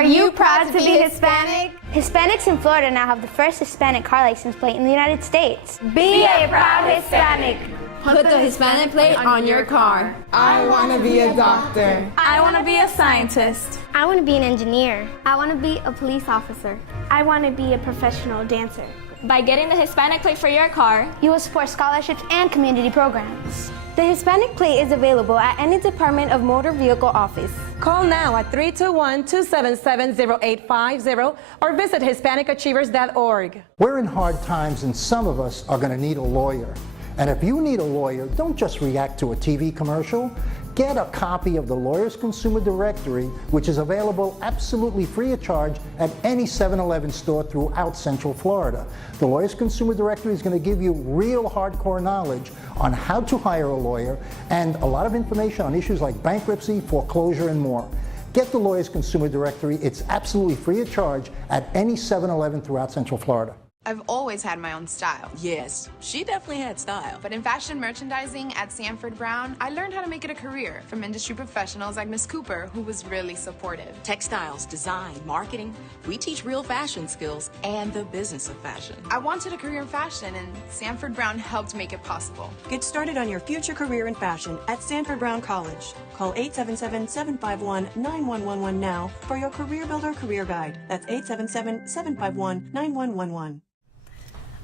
Are you proud to be Hispanic? Hispanics in Florida now have the first Hispanic car license plate in the United States. Be a proud Hispanic. Put the Hispanic plate on your car. I want to be a doctor. I want to be a scientist. I want to be an engineer. I want to be a police officer. I want to be a professional dancer. By getting the Hispanic plate for your car, you will support scholarships and community programs. The Hispanic plate is available at any Department of Motor Vehicle office. Call now at 321-277-0850 or visit HispanicAchievers.org. We're in hard times and some of us are going to need a lawyer. And if you need a lawyer, don't just react to a TV commercial. Get a copy of the Lawyers Consumer Directory, which is available absolutely free of charge at any 7-Eleven store throughout Central Florida. The Lawyers Consumer Directory is going to give you real hardcore knowledge on how to hire a lawyer and a lot of information on issues like bankruptcy, foreclosure, and more. Get the Lawyers Consumer Directory. It's absolutely free of charge at any 7-Eleven throughout Central Florida. I've always had my own style. Yes, she definitely had style. But in fashion merchandising at Sanford Brown, I learned how to make it a career from industry professionals like Miss Cooper, who was really supportive. Textiles, design, marketing. We teach real fashion skills and the business of fashion. I wanted a career in fashion, and Sanford Brown helped make it possible. Get started on your future career in fashion at Sanford Brown College. Call 877-751-9111 now for your Career Builder Career Guide. That's 877-751-9111.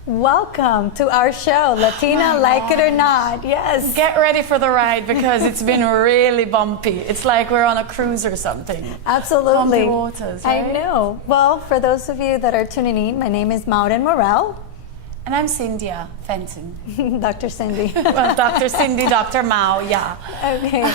Welcome to our show, Latina, Like It or Not. Yes. Get ready for the ride because it's been really bumpy. It's like we're on a cruise or something. Absolutely. Bumpy waters, right? I know. Well, for those of you that are tuning in, my name is Maureen Morel. And I'm Cynthia Fenton. Dr. Cindy. Well, Dr. Cindy, Dr. Mao, yeah. Okay.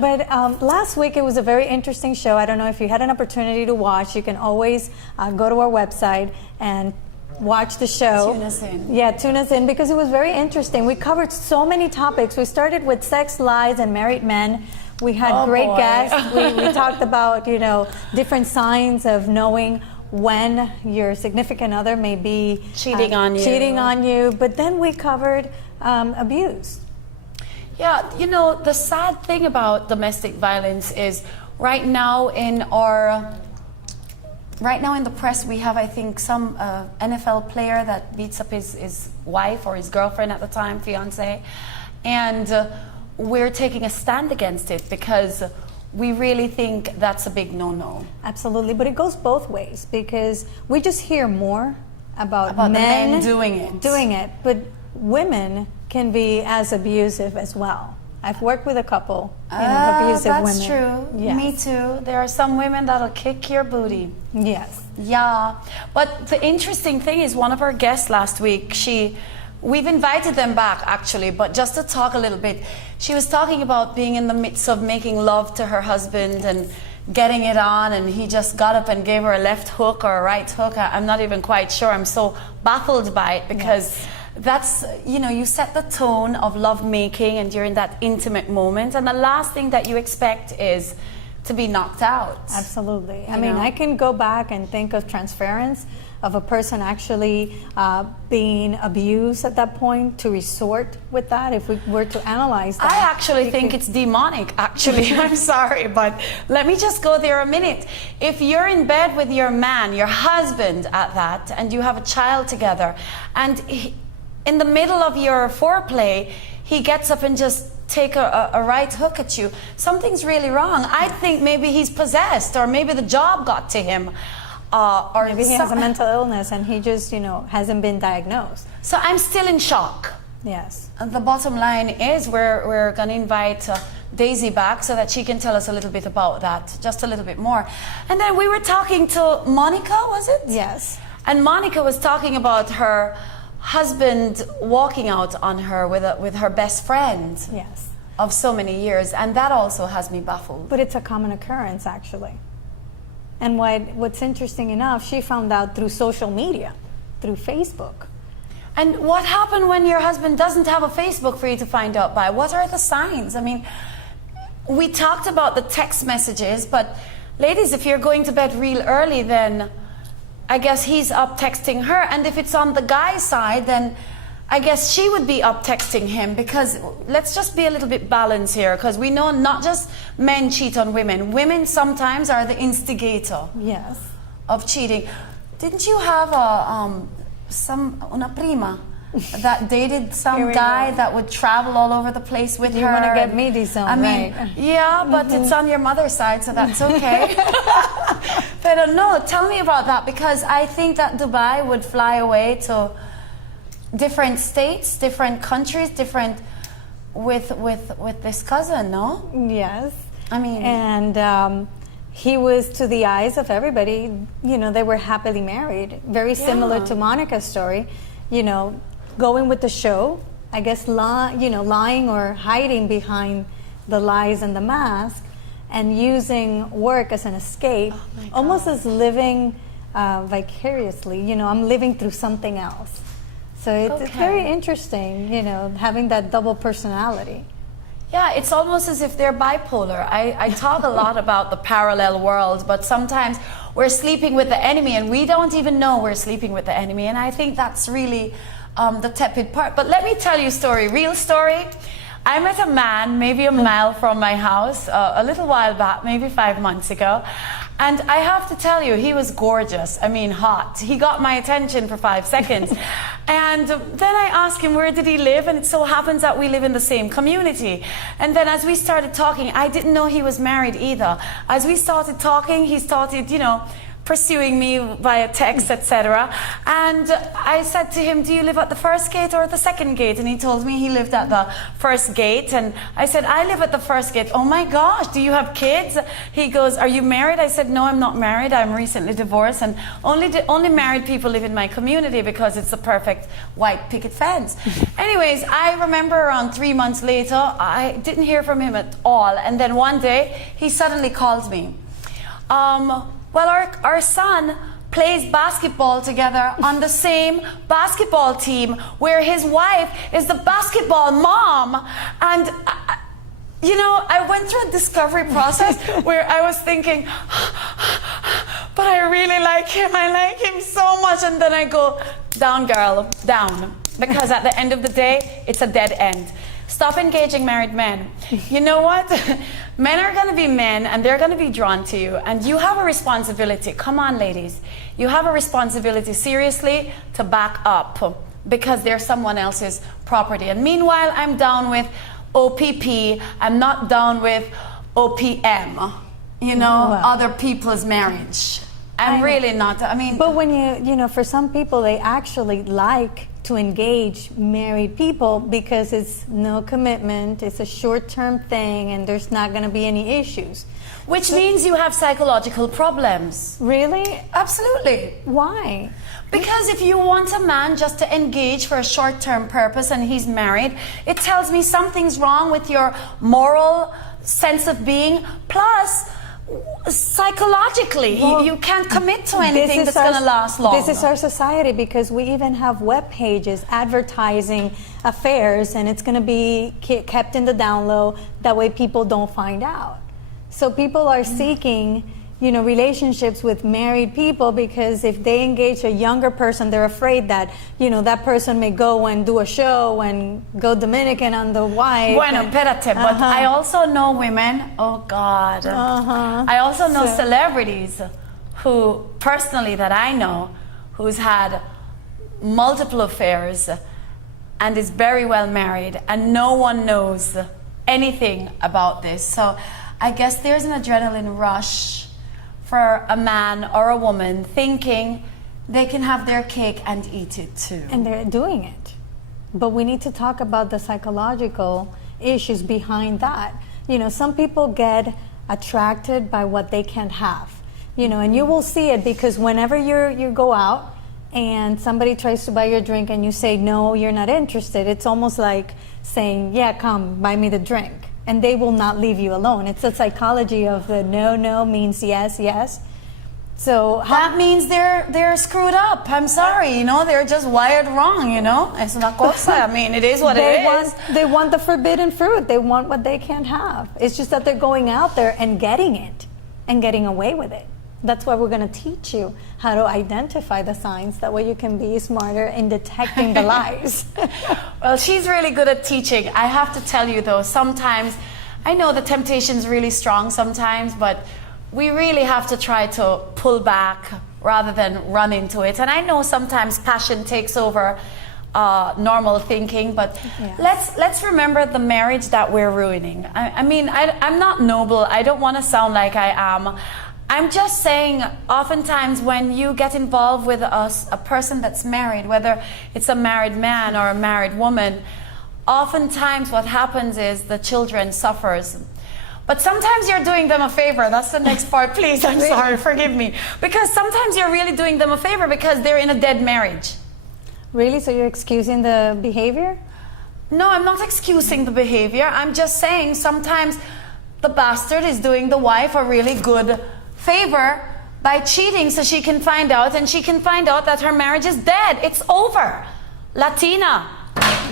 But last week it was a very interesting show. I don't know if you had an opportunity to watch. You can always go to our website and watch the show. Tune us in. Yeah, tune us in because it was very interesting. We covered so many topics. We started with sex, lies, and married men. We had great guests. We talked about, you know, different signs of knowing when your significant other may be cheating on you. But then we covered abuse. Yeah, you know, the sad thing about domestic violence is right now in the press, we have, I think, some NFL player that beats up his wife or his girlfriend at the time, fiance, and we're taking a stand against it because we really think that's a big no-no. Absolutely, but it goes both ways because we just hear more about men doing it, but women can be as abusive as well. I've worked with a couple, abusive women. That's true. Yes. Me too. There are some women that'll kick your booty. Yes. Yeah. But the interesting thing is one of our guests last week, we've invited them back actually, but just to talk a little bit, she was talking about being in the midst of making love to her husband and getting it on, and he just got up and gave her a left hook or a right hook. I'm not even quite sure. I'm so baffled by it because that's, you know, you set the tone of love making and you're in that intimate moment, and the last thing that you expect is to be knocked out. Absolutely. I mean, I can go back and think of transference of a person actually being abused at that point to resort with that if we were to analyze that. I actually think it's demonic, actually. I'm sorry, but let me just go there a minute. If you're in bed with your man, your husband at that, and you have a child together, and in the middle of your foreplay, he gets up and just take a right hook at you, something's really wrong. I think maybe he's possessed, or maybe the job got to him. Or maybe he has a mental illness and he just, you know, hasn't been diagnosed. So I'm still in shock. Yes. And the bottom line is we're going to invite Daisy back so that she can tell us a little bit about that, just a little bit more. And then we were talking to Monica, was it? Yes. And Monica was talking about her husband walking out on her with her best friend. Yes. Of so many years, and that also has me baffled. But it's a common occurrence, actually. And what's interesting enough, she found out through social media, through Facebook. And what happened when your husband doesn't have a Facebook for you to find out by? What are the signs? I mean, we talked about the text messages, but ladies, if you're going to bed real early, then I guess he's up texting her. And if it's on the guy's side, then I guess she would be up texting him, because let's just be a little bit balanced here, because we know not just men cheat on women. Women sometimes are the instigator Yes. of cheating. Didn't you have una prima that dated some guy that would travel all over the place with her? You want to get me these on, I mean, right? yeah, but it's on your mother's side, so that's okay. But no, tell me about that, because I think that Dubai would fly away to different states, different countries, different with this cousin, no? Yes. I mean, and he was, to the eyes of everybody, you know, they were happily married. Very similar to Monica's story, you know, going with the show, I guess, lying or hiding behind the lies and the mask, and using work as an escape, almost as living vicariously. You know, I'm living through something else. So it's very interesting, you know, having that double personality. yeah, it's almost as if they're bipolar. I talk a lot about the parallel world, but sometimes we're sleeping with the enemy and we don't even know we're sleeping with the enemy. And I think that's really the tepid part. But let me tell you a story, real story. I met a man maybe a mile from my house a little while back, maybe 5 months ago. And I have to tell you, he was gorgeous. I mean, hot. He got my attention for 5 seconds. And then I asked him, where did he live? And it so happens that we live in the same community. And then as we started talking, I didn't know he was married either. As we started talking, he started, you know, pursuing me via text, etc. And I said to him, do you live at the first gate or at the second gate? And he told me he lived at the first gate. And I said, I live at the first gate. Oh my gosh, do you have kids? He goes, are you married? I said, no, I'm not married. I'm recently divorced, and only married people live in my community because it's the perfect white picket fence. Anyways, I remember around 3 months later, I didn't hear from him at all. And then one day, he suddenly called me. Well, our son plays basketball together on the same basketball team where his wife is the basketball mom. And, you know, I went through a discovery process where I was thinking, but I really like him. I like him so much. And then I go, down, girl, down. Because at the end of the day, it's a dead end. Stop engaging married men. You know what? Men are going to be men, and they're going to be drawn to you. And you have a responsibility. Come on, ladies. You have a responsibility, seriously, to back up, because they're someone else's property. And meanwhile, I'm down with OPP. I'm not down with OPM. You know, other people's marriage. I'm really not. I mean, but when you know, for some people, they actually like to engage married people because it's no commitment, it's a short-term thing, and there's not going to be any issues. Which means you have psychological problems. Really? Absolutely. Why? Because if you want a man just to engage for a short-term purpose and he's married, it tells me something's wrong with your moral sense of being. Plus, psychologically, well, you can't commit to anything that's going to last long. This is our society, because we even have web pages advertising affairs, and it's going to be kept in the down low. That way people don't find out. So people are seeking, you know, relationships with married people, because if they engage a younger person, they're afraid that, you know, that person may go and do a show and go Dominican on the wife. Bueno, espérate, but I also know women, oh God. I also know celebrities who, personally, that I know, who's had multiple affairs and is very well married, and no one knows anything about this. So I guess there's an adrenaline rush for a man or a woman thinking they can have their cake and eat it too. And they're doing it. But we need to talk about the psychological issues behind that. You know, some people get attracted by what they can't have. You know, and you will see it, because whenever you go out and somebody tries to buy your drink and you say, no, you're not interested, it's almost like saying, yeah, come, buy me the drink. And they will not leave you alone. It's the psychology of the no means yes, yes. So that means they're screwed up. I'm sorry, you know, they're just wired wrong, you know. Es una cosa. I mean, it is what it is. They want the forbidden fruit. They want what they can't have. It's just that they're going out there and getting it and getting away with it. That's why we're going to teach you how to identify the signs. That way you can be smarter in detecting the lies. Well, she's really good at teaching. I have to tell you though, sometimes, I know the temptation's really strong sometimes, but we really have to try to pull back rather than run into it. And I know sometimes passion takes over normal thinking, but let's remember the marriage that we're ruining. I'm not noble. I don't want to sound like I am. I'm just saying, oftentimes when you get involved with a person that's married, whether it's a married man or a married woman, oftentimes what happens is the children suffers. But sometimes you're doing them a favor. That's the next part. Please, I'm sorry, forgive me. Because sometimes you're really doing them a favor because they're in a dead marriage. Really? So you're excusing the behavior? No, I'm not excusing the behavior. I'm just saying sometimes the bastard is doing the wife a really good favor by cheating so she can find out, and she can find out that her marriage is dead. It's over. Latina.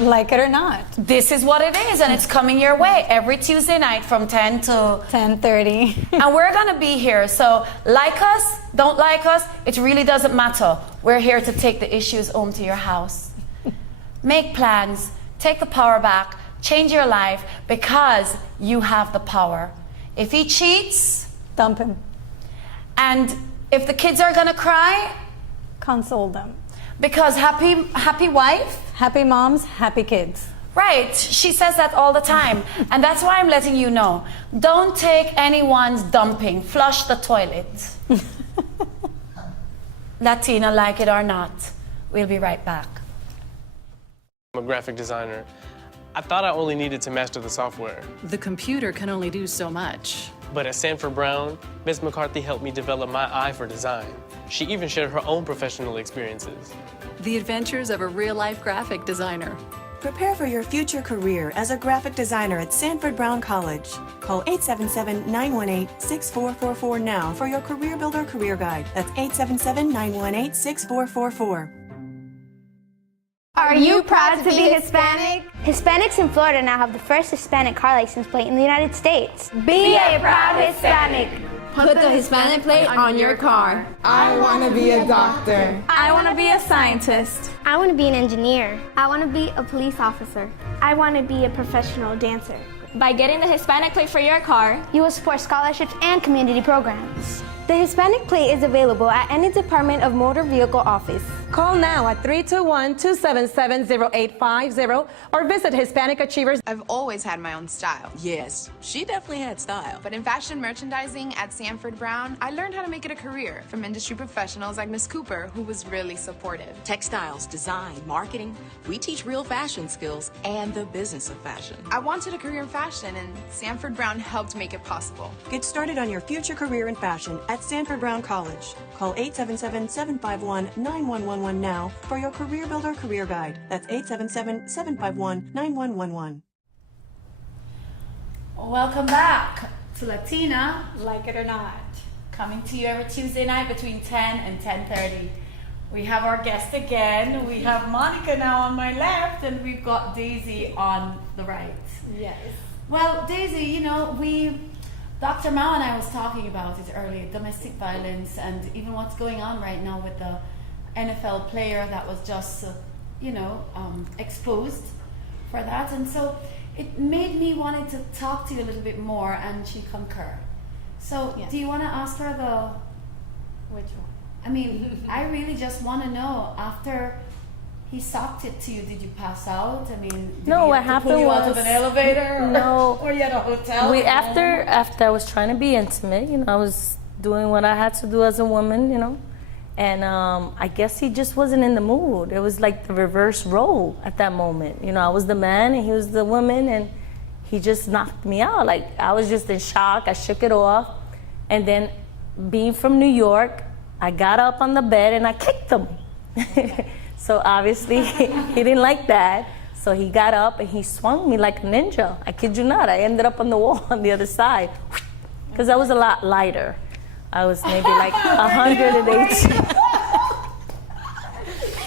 Like it or not. This is what it is, and it's coming your way every Tuesday night from 10 to 10:30. And we're going to be here. So like us, don't like us, it really doesn't matter. We're here to take the issues home to your house. Make plans, take the power back, change your life, because you have the power. If he cheats, dump him. And if the kids are going to cry, console them. Because happy wife, happy moms, happy kids. Right, she says that all the time. And that's why I'm letting you know. Don't take anyone's dumping. Flush the toilet. Latina, like it or not. We'll be right back. I'm a graphic designer. I thought I only needed to master the software. The computer can only do so much. But at Sanford Brown, Ms. McCarthy helped me develop my eye for design. She even shared her own professional experiences. The adventures of a real-life graphic designer. Prepare for your future career as a graphic designer at Sanford Brown College. Call 877-918-6444 now for your Career Builder Career Guide. That's 877-918-6444. Are you proud to be Hispanic? Hispanics in Florida now have the first Hispanic car license plate in the United States. Be a proud Hispanic. Put the Hispanic plate on your car. I want to be a doctor. I want to be a scientist. I want to be an engineer. I want to be a police officer. I want to be a professional dancer. By getting the Hispanic plate for your car, you will support scholarships and community programs. The Hispanic plate is available at any Department of Motor Vehicle office. Call now at 321-277-0850 or visit Hispanic Achievers. I've always had my own style. Yes, she definitely had style. But in fashion merchandising at Sanford Brown, I learned how to make it a career from industry professionals like Miss Cooper, who was really supportive. Textiles, design, marketing, we teach real fashion skills and the business of fashion. I wanted a career in fashion, and Sanford Brown helped make it possible. Get started on your future career in fashion at Sanford Brown College. Call 877-751-9111 now for your Career Builder Career Guide. That's 877-751-9111. Welcome back to Latina, Like it or not. coming to you every Tuesday night between 10 and 10:30. We have our guest again. We have Monica now on my left, and we've got Daisy on the right. Yes. Well, Daisy, you know, Dr. Mao and I was talking about it earlier, domestic violence, and even what's going on right now with the NFL player that was just, exposed for that. And so it made me wanted to talk to you a little bit more, and she concurred. So Yes. do you want to ask her Which one? I mean, I really just want to know, after he socked it to you, did you pass out? I mean, did No, he what have to happened pull you was out of an elevator? no. Or you at a hotel? After I was trying to be intimate, I was doing what I had to do as a woman, and I guess he just wasn't in the mood. It was like the reverse role at that moment. I was the man and he was the woman, and he just knocked me out. Like, I was just in shock. I shook it off, and then being from New York, I got up on the bed and I kicked him. So obviously he didn't like that. So he got up and he swung me like a ninja. I kid you not. I ended up on the wall on the other side because I was a lot lighter. I was maybe like 118.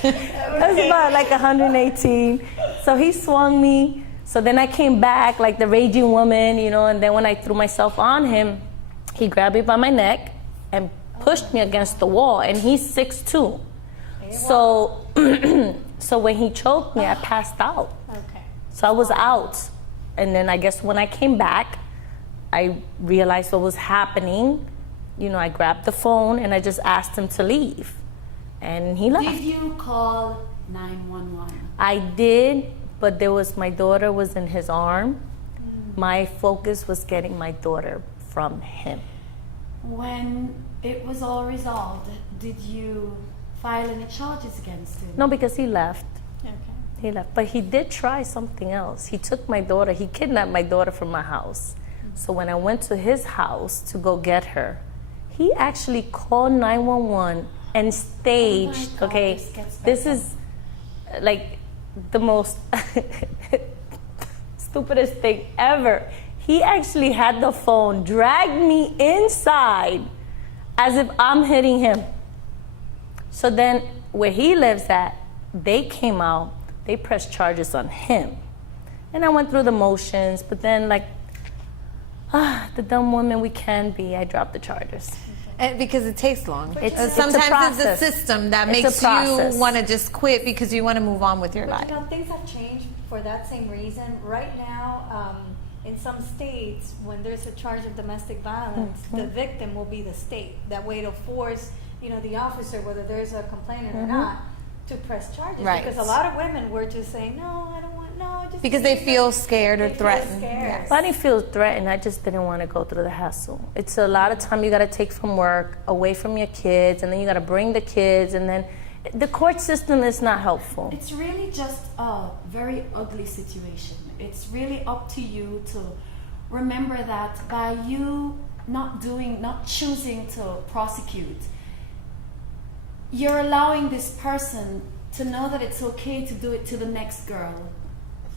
I was about like 118. So he swung me. So then I came back like the raging woman, and then when I threw myself on him, he grabbed me by my neck and pushed me against the wall, and he's 6'2". So, so when he choked me, I passed out. Okay. So I was out. And then I guess when I came back, I realized what was happening. You know, I grabbed the phone and I just asked him to leave. And he left. Did you call 911? I did, but my daughter was in his arm. My focus was getting my daughter from him. When it was all resolved, did you file any charges against him? No, because he left. Okay. He left. But he did try something else. He took my daughter, he kidnapped my daughter from my house. So when I went to his house to go get her, he actually called 911 and staged, God, okay, this is like the most stupidest thing ever. He actually had the phone drag me inside as if I'm hitting him. So then where he lives at, they came out, they pressed charges on him. And I went through the motions, but then like, the dumb woman we can be, I dropped the charges. And because it takes long. Sometimes it's the system that makes you want to just quit because you want to move on with your life. You know, things have changed for that same reason. Right now, in some states, when there's a charge of domestic violence, the victim will be the state. That way it'll force, you know, the officer, whether there's a complainant or not, to press charges. Right. Because a lot of women were just saying, no, I don't want, just because they feel scared or threatened. Yes. I didn't feel threatened. I just didn't want to go through the hassle. It's a lot of time you got to take from work, away from your kids, and then you got to bring the kids, and then the court system is not helpful. It's really just a very ugly situation. It's really up to you to remember that by you not choosing to prosecute, you're allowing this person to know that it's okay to do it to the next girl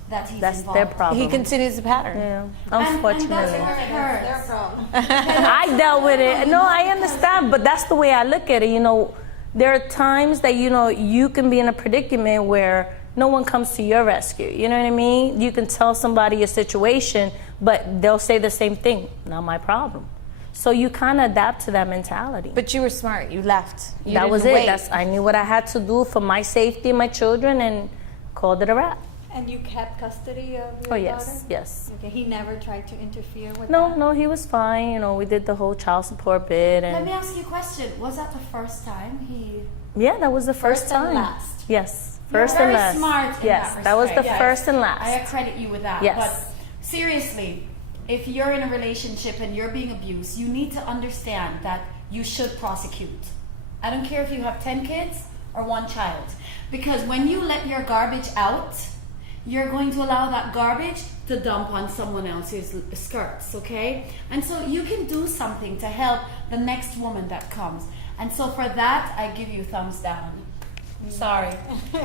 that he's That's involved. their problem. He continues the pattern. Yeah, unfortunately. And Their problem. I dealt with it. No, I understand, but that's the way I look at it. You know, there are times that, you know, you can be in a predicament where no one comes to your rescue. You know what I mean? You can tell somebody your situation, but they'll say the same thing. Not my problem. So you kind of adapt to that mentality. But you were smart. You left. You that was didn't it. wait. I knew what I had to do for my safety and my children, and called it a wrap. And you kept custody of your Oh, yes, daughter? yes. Okay, he never tried to interfere with that? No, he was fine. You know, we did the whole child support bit. Let And me ask you a question. Was that the first time he... yeah, that was the first First and time. last. Yes, You're first very and last. smart in yes, that that was the respect. first and last. I accredit you with that. Yes. But seriously, if you're in a relationship and you're being abused, you need to understand that you should prosecute. I don't care if you have 10 kids or 1 child. Because when you let your garbage out, you're going to allow that garbage to dump on someone else's skirts, okay? And so you can do something to help the next woman that comes. And so for that, I give you thumbs down. Sorry.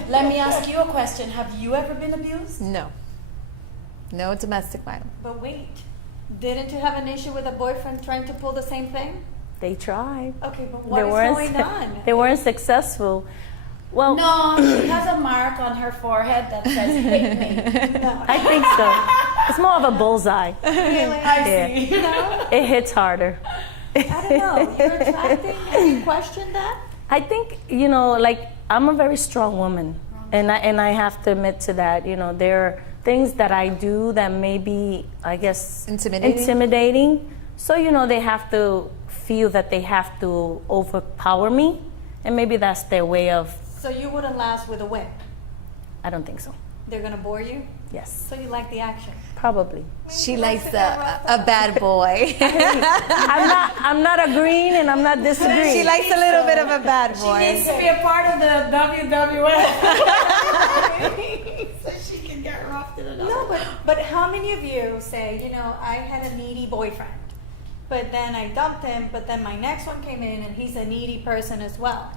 Let me ask you a question. Have you ever been abused? No. No domestic violence. But wait, didn't you have an issue with a boyfriend trying to pull the same thing? They tried. Okay, but what is going on? They weren't successful. Well, No, she has a mark on her forehead that says hit me. I think so. It's more of a bullseye. Really? I see. No? It hits harder. I don't know. You're attracting? Have you questioned that? I think, you know, like, I'm a very strong woman, and I have to admit to that. You know, there are things that I do that may be, I guess, intimidating. So, you know, they have to feel that they have to overpower me, and maybe that's their way of... So you wouldn't last with a whip? I don't think so. They're gonna bore you? Yes. So you like the action? Probably. She likes a bad boy. I'm not agreeing and I'm not disagreeing. She likes a little bit of a bad boy. She needs to be a part of the WWF. So she can get roughed in another. No, but how many of you say, you know, I had a needy boyfriend, but then I dumped him, but then my next one came in and he's a needy person as well?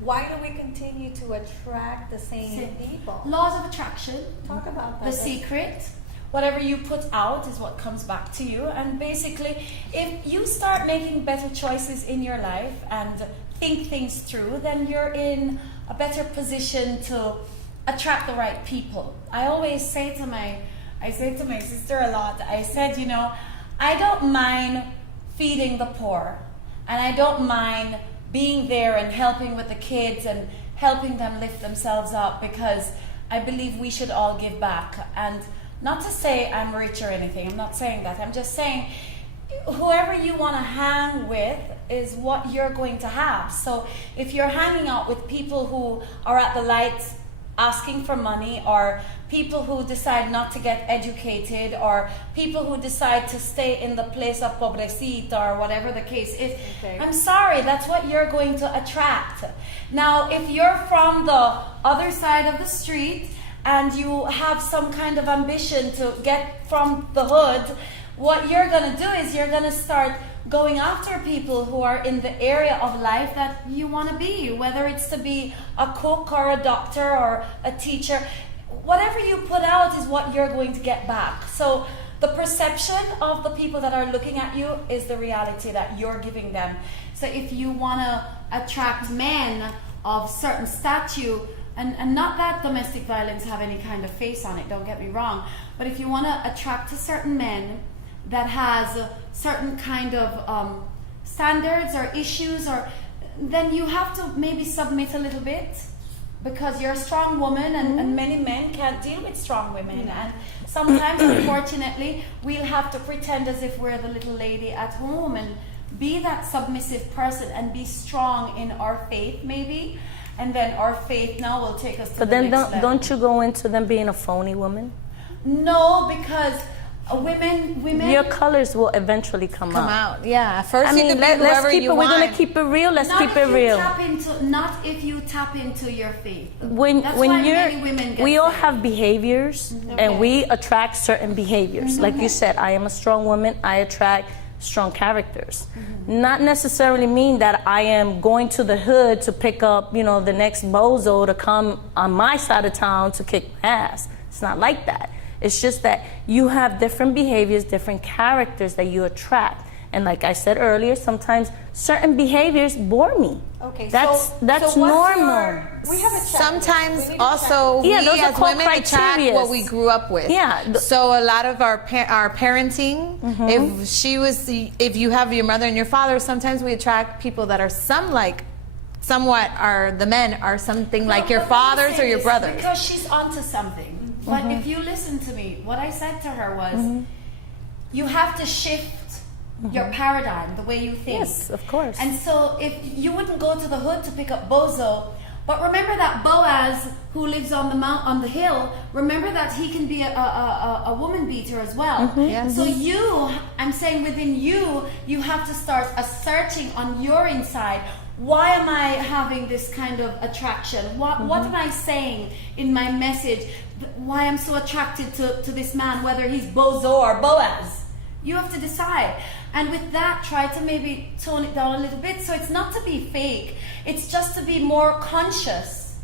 Why do we continue to attract the same people? Laws of attraction. Talk about that. The secret. Whatever you put out is what comes back to you. And basically, if you start making better choices in your life and think things through, then you're in a better position to attract the right people. I always say to my sister a lot, I said, you know, I don't mind feeding the poor. And I don't mind being there and helping with the kids and helping them lift themselves up, because I believe we should all give back. And not to say I'm rich or anything, I'm not saying that. I'm just saying whoever you want to hang with is what you're going to have. So if you're hanging out with people who are at the lights asking for money, or people who decide not to get educated, or people who decide to stay in the place of pobrecita, or whatever the case is, I'm sorry, that's what you're going to attract. Now, if you're from the other side of the street and you have some kind of ambition to get from the hood, what you're going to do is you're going to start going after people who are in the area of life that you want to be, whether it's to be a cook or a doctor or a teacher. Whatever you put out is what you're going to get back. So the perception of the people that are looking at you is the reality that you're giving them. So if you want to attract men of certain stature, and not that domestic violence have any kind of face on it, don't get me wrong, but if you want to attract a certain men that has a certain kind of standards or issues, or then you have to maybe submit a little bit, because you're a strong woman, and many men can't deal with strong women. And sometimes, unfortunately, we'll have to pretend as if we're the little lady at home and be that submissive person and be strong in our faith, maybe. And then our faith now will take us to but the then next level. don't you go into them being a phony woman? No, because women. Your colors will eventually come out. Yeah, first I mean, you can be let's whoever keep you it. want. We're gonna keep it real. Let's Not keep if it you real. Not if you tap into your faith. That's When why you're, many women get we all saved. have behaviors, and we attract certain behaviors. Like you said, I am a strong woman. I attract strong characters. Not necessarily mean that I am going to the hood to pick up, the next bozo to come on my side of town to kick my ass. It's not like that. It's just that you have different behaviors, different characters that you attract. And like I said earlier, sometimes certain behaviors bore me. Okay, that's so normal. We have a checklist. Sometimes also we Yeah, those are as called women attract criterias. what we grew up with. Yeah. So a lot of our parenting, if you have your mother and your father, sometimes we attract people that are somewhat are the men are something like your fathers or your brothers. Because she's onto something. But if you listen to me, what I said to her was, you have to shift your paradigm, the way you think. Yes, of course. And so if you wouldn't go to the hood to pick up bozo, but remember that Boaz, who lives on the hill, remember that he can be a woman beater as well. Yes. So I'm saying within you have to start searching on your inside. Why am I having this kind of attraction? What am I saying in my message? Why I'm so attracted to this man, whether he's bozo or Boaz? You have to decide. And with that, try to maybe tone it down a little bit. So it's not to be fake. It's just to be more conscious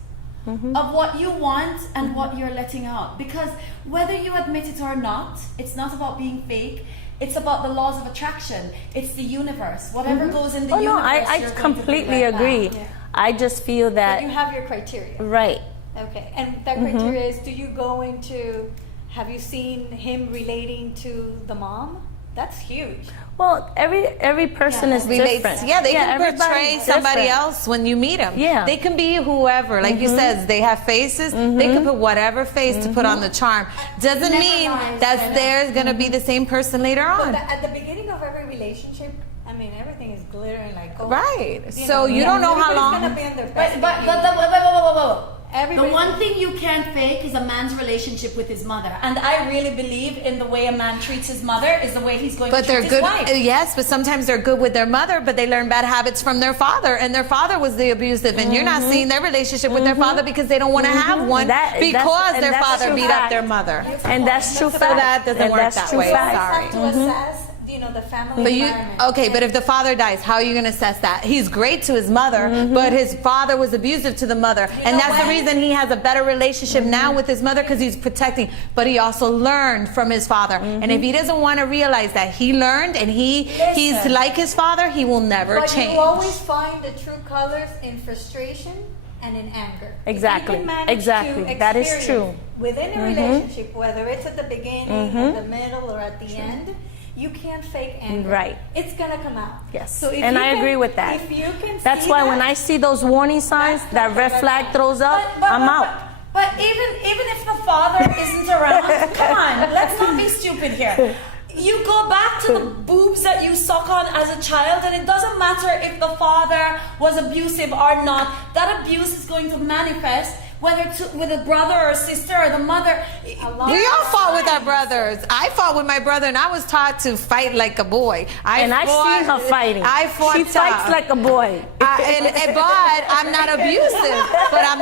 of what you want and what you're letting out. Because whether you admit it or not, it's not about being fake. It's about the laws of attraction. It's the universe. Whatever goes in the universe. No, I you're going to completely bring right agree. back. I just feel that. But you have your criteria. Right. Okay, and that criteria is, do you go into, have you seen him relating to the mom? That's huge. Well, every person is different. Yeah, they can portray everybody's somebody different. else when you meet them. Yeah. They can be whoever. Like you said, they have faces. They can put whatever face to put on the charm. Doesn't mean that they're going to be the same person later on. But at the beginning of every relationship, I mean, everything is glittering like gold. Right. So you don't know how long. Gonna be in their best But behavior. the one thing you can't fake is a man's relationship with his mother. And I really believe in the way a man treats his mother is the way he's going But to they're treat good. his wife. Yes, but sometimes they're good with their mother, but they learn bad habits from their father, and their father was the abusive, and you're not seeing their relationship with their father because they don't want to have one because their father beat up their mother. And that's true So fact. that doesn't work that way. Sorry. To assess, the family But environment. but if the father dies, how are you going to assess that? He's great to his mother, but his father was abusive to the mother. And that's the reason he has a better relationship now with his mother, because he's protecting. But he also learned from his father. And if he doesn't want to realize that he learned and he's like his father, he will never change. You always find the true colors in frustration and in anger. Exactly. If you can manage Exactly. to That is experience true. Within a relationship, whether it's at the beginning, in the middle, or at the end, You can't fake anger. Right. It's gonna come out. Yes. So if And you I can- agree with that. If you can That's see why that, when I see those warning signs, that red flag throws up, I'm out. But even if the father isn't around, come on, let's not be stupid here. You go back to the boobs that you suck on as a child, and it doesn't matter if the father was abusive or not. That abuse is going to manifest whether it's with a brother or a sister or the mother. We all fought with our brothers. I fought with my brother, and I was taught to fight like a boy. I've seen her fighting. I fought She fights tough. like a boy. But I'm not abusive. But I'm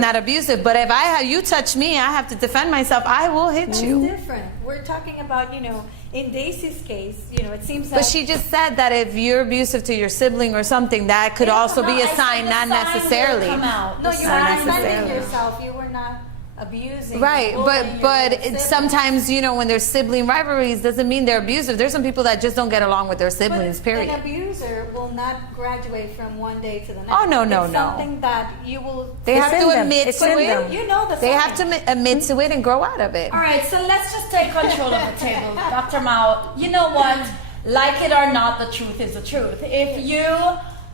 not abusive. But if you touch me, I have to defend myself. I will hit It's you. different. We're talking about, in Daisy's case, it seems that. But she just said that if you're abusive to your sibling or something, that could also be a sign, not necessarily. No, you were defending yourself. You were not abusing. Right, bullying but your it's sibling. sometimes, when there's sibling rivalries, doesn't mean they're abusive. There's some people that just don't get along with their siblings, But period. an abuser will not graduate from one day to the next. Oh, no. It's something that you will. They have to admit It's to in it. them. You know the They signs. have to admit to it and grow out of it. All right, so let's just take control of the table, Dr. Mao. You know what? Like it or not, the truth is the truth. If you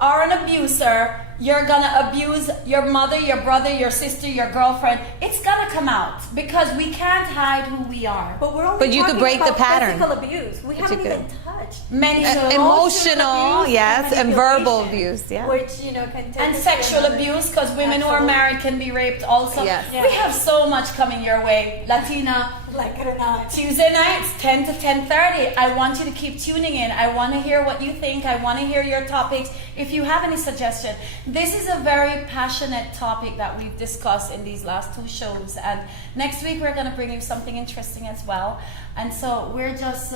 are an abuser, you're gonna abuse your mother, your brother, your sister, your girlfriend. It's gonna come out because we can't hide who we are. But we're only But you could talking break the about pattern. Physical abuse. We haven't you even could. touched Many Emotional, abuse, yes, and verbal manipulation, abuse, yeah. which can take and us sexual to another- abuse, because women who are Absolutely. married can be raped also. Yes. Yeah. We have so much coming your way. Latina, Like it or not. Tuesday nights, 10 to 10:30. I want you to keep tuning in. I want to hear what you think. I want to hear your topics. If you have any suggestion, this is a very passionate topic that we've discussed in these last two shows. And next week we're going to bring you something interesting as well. And so we're just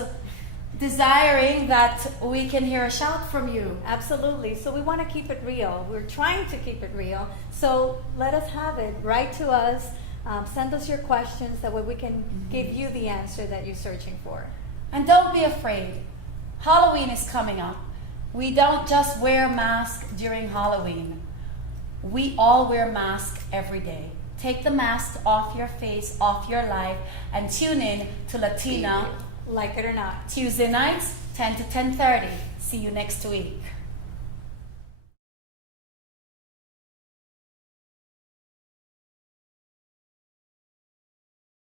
desiring that we can hear a shout from you. Absolutely. So we want to keep it real. We're trying to keep it real. So let us have it. Write to us. Send us your questions. That way we can give you the answer that you're searching for. And don't be afraid. Halloween is coming up. We don't just wear masks during Halloween. We all wear masks every day. Take the mask off your face, off your life, and tune in to Latina. Like it or not. Tuesday nights, 10 to 10:30. See you next week.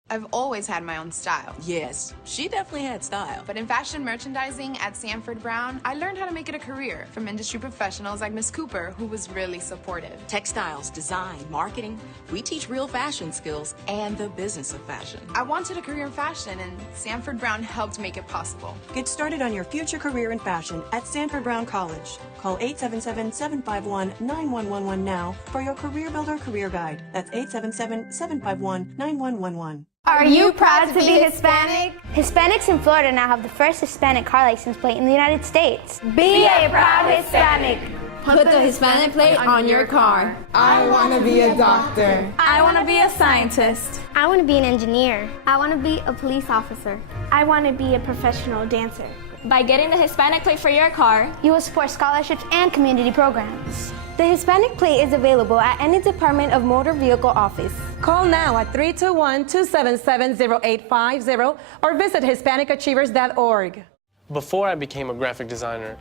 I've always had my own style. Yes, she definitely had style. But in fashion merchandising at Sanford Brown, I learned how to make it a career from industry professionals like Miss Cooper, who was really supportive. Textiles, design, marketing, we teach real fashion skills and the business of fashion. I wanted a career in fashion, and Sanford Brown helped make it possible. Get started on your future career in fashion at Sanford Brown College. Call 877-751-9111 now for your Career Builder Career Guide. That's 877-751-9111. Are you proud to be Hispanic? Hispanics in Florida now have the first Hispanic car license plate in the United States. Be a proud Hispanic. Put the Hispanic plate on your car. I want to be a doctor. I want to be a scientist. I want to be an engineer. I want to be a police officer. I want to be a professional dancer. By getting the Hispanic plate for your car, You will support scholarships and community programs. The Hispanic plate is available at any Department of Motor Vehicle office. Call now at 321-277-0850 or visit HispanicAchievers.org. Before I became a graphic designer,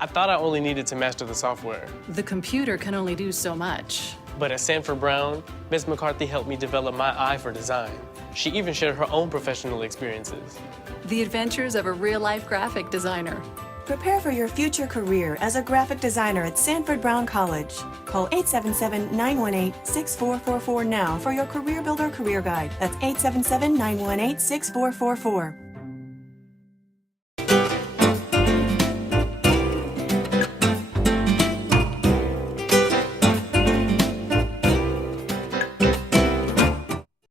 I thought I only needed to master the software. The computer can only do so much. But at Sanford Brown, Ms. McCarthy helped me develop my eye for design. She even shared her own professional experiences. The adventures of a real-life graphic designer. Prepare for your future career as a graphic designer at Sanford Brown College. Call 877-918-6444 now for your Career Builder Career Guide. That's 877-918-6444.